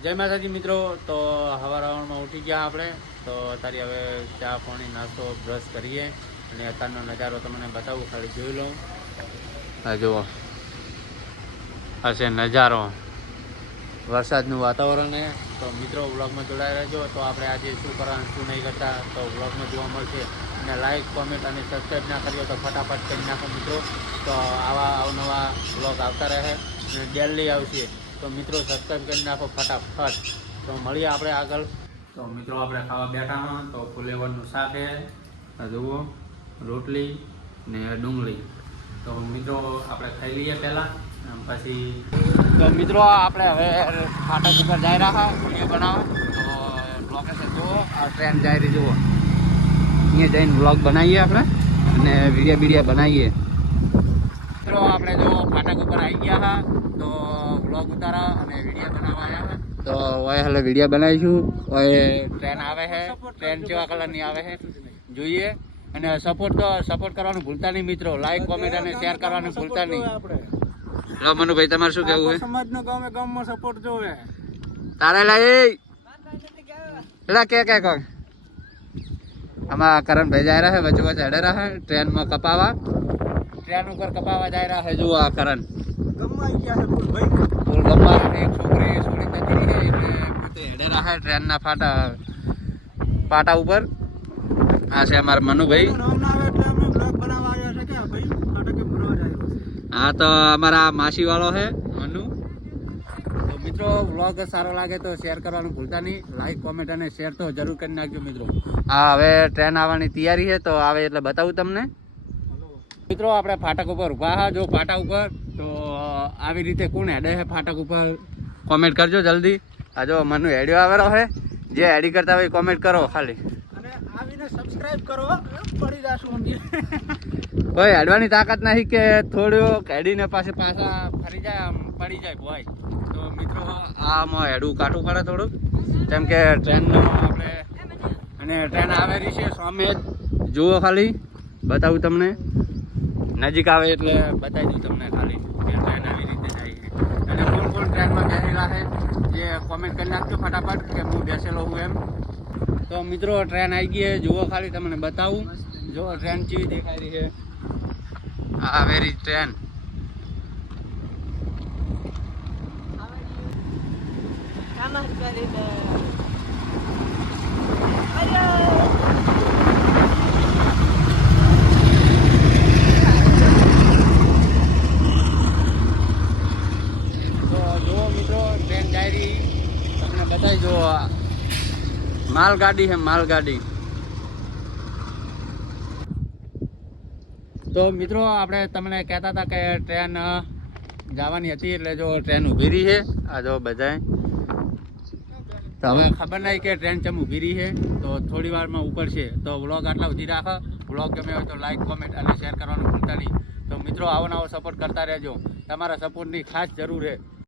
જય માતાજી મિત્રો. તો હવારમાં ઉઠી ગયા આપણે, તો અત્યારે હવે ચા પાણી નાસ્તો બ્રશ કરીએ અને અત્યારનો નજારો તમને બતાવું, ખાલી જોઈ લઉં. હા જુઓ, હશે નજારો, વરસાદનું વાતાવરણ છે. તો મિત્રો વ્લોગમાં જોડાઈ રહેજો. તો આપણે આજે શું કરવાનું શું નહીં કરતા તો વ્લોગમાં જોવા મળશે. અને લાઈક કોમેન્ટ અને સબસ્ક્રાઈબ ના કર્યો તો ફટાફટ કરી નાખો મિત્રો. તો આવા અવનવા વ્લોગ આવતા રહે અને ડેલી આવશે. તો મિત્રો સબસ્ક્રાઈબ કરી નાખો ફટાફટ. તો મળીએ આપણે આગળ. તો મિત્રો આપણે ખાવા બેઠા હા. તો ફુલેવરનું શાક છે, જુઓ, રોટલી ને ડુંગળી. તો મિત્રો આપણે ખાઈ લઈએ પહેલાં, પછી તો મિત્રો આપણે હવે ફાટક ઉપર જઈ રહ્યા વિડીયો બનાવવા. તો લોકેશન જુઓ, આ ટ્રેન જઈ રહી જુઓ. અહીંયા જઈને વ્લોગ બનાવીએ આપણે અને વિડીયો બનાવીએ. મિત્રો આપણે જો ફાટક ઉપર આવી ગયા હા, તો વ્લોગ ઉતારા અને વિડીયો બનાવવા આવ્યા. તો હવે હાલે વિડીયો બનાવીશું. હવે ટ્રેન આવે છે, ટ્રેન કેવા કલરની આવે છે જોઈએ. અને સપોર્ટ કરવાનું ભૂલતા નહીં મિત્રો. લાઈક કોમેન્ટ અને શેર કરવાનું ભૂલતા નહીં. મનુભાઈ તમારે શું કેવું છે? સમાજનો ગામમાં સપોર્ટ જોવે તારે લાઈ કે કોણ આમાં કરણભાઈ જાય રહ્યા છે, વચ્ચે વચ્ચે હડે રહ્યા છે ટ્રેનમાં કપાવા. ટ્રેન ઉપર કપાવા જાય રહ્યા છે. જુઓ આ કરણ ફૂલ ગમવા એક છોકરી છોડી જતી રહી એટલે પોતે હડે રહ્યા છે ટ્રેનના પાટા ઉપર. આ છે અમારા મનુભાઈ. હા તો અમારા માસી વાળો છે મનુ. તો મિત્રો વ્લોગ સારો લાગે તો શેર કરવાનું ભૂલતા નહીં. લાઈક કોમેન્ટ અને શેર તો જરૂર કરી નાખજો મિત્રો. હા હવે ટ્રેન આવવાની તૈયારી છે, તો આવે એટલે બતાવું તમને. મિત્રો આપણે ફાટક ઉપર ઊભા હા. જો ફાટા ઉપર તો આવી રીતે કોણ હેડે છે ફાટક ઉપર કોમેન્ટ કરજો જલ્દી. આ જો મનુ હેડ્યો આવેલો છે. જે હેડી કરતા હોય કોમેન્ટ કરો ખાલી. સબસ્ક્રાઇબ કરો, પડી જાશું. કોઈ હેડવાની તાકાત નથી કે થોડું હેડીને પાછા ફરી જાય, આમ પડી જાય ભાઈ. તો મિત્રો આમાં હેડવું કાઠું પડે થોડુંક, જેમ કે ટ્રેનનો આપણે અને ટ્રેન આવેલી છે સામે જ જુઓ. ખાલી બતાવું તમને, નજીક આવે એટલે બતાવી દઉં તમને ખાલી કે ટ્રેન આવી રીતે જાય છે. અને કોણ ટ્રેનમાં બેસેલા છે જે કોમેન્ટ કરી નાખજો ફટાફટ કે હું બેસેલો હું એમ. તો મિત્રો ટ્રેન આવી ગઈ છે, જુઓ ખાલી તમને બતાવું. જો ટ્રેન કેવી દેખાઈ રહી છે. આ વેરી ટ્રેન. તો જુઓ મિત્રો ટ્રેન જાય રહી, તમને બતાવી જો. માલગાડી છે, માલગાડી. તો મિત્રો આપણે તમને કહેતા હતા કે ટ્રેન જવાની હતી એટલે જો ટ્રેન ઊભી રહી છે. આ જો બધાય તો હવે ખબર નહીં કે ટ્રેન ચમ ઊભી રહી છે. તો થોડી વારમાં ઉપડશે. તો વ્લોગ આટલા સુધી રાખો. વ્લોગ ગમે હોય તો લાઈક કોમેન્ટ અને શેર કરવાનું ભૂલતા નહીં. તો મિત્રો આવો નવો સપોર્ટ કરતા રહેજો. તમારા સપોર્ટની ખાસ જરૂર છે.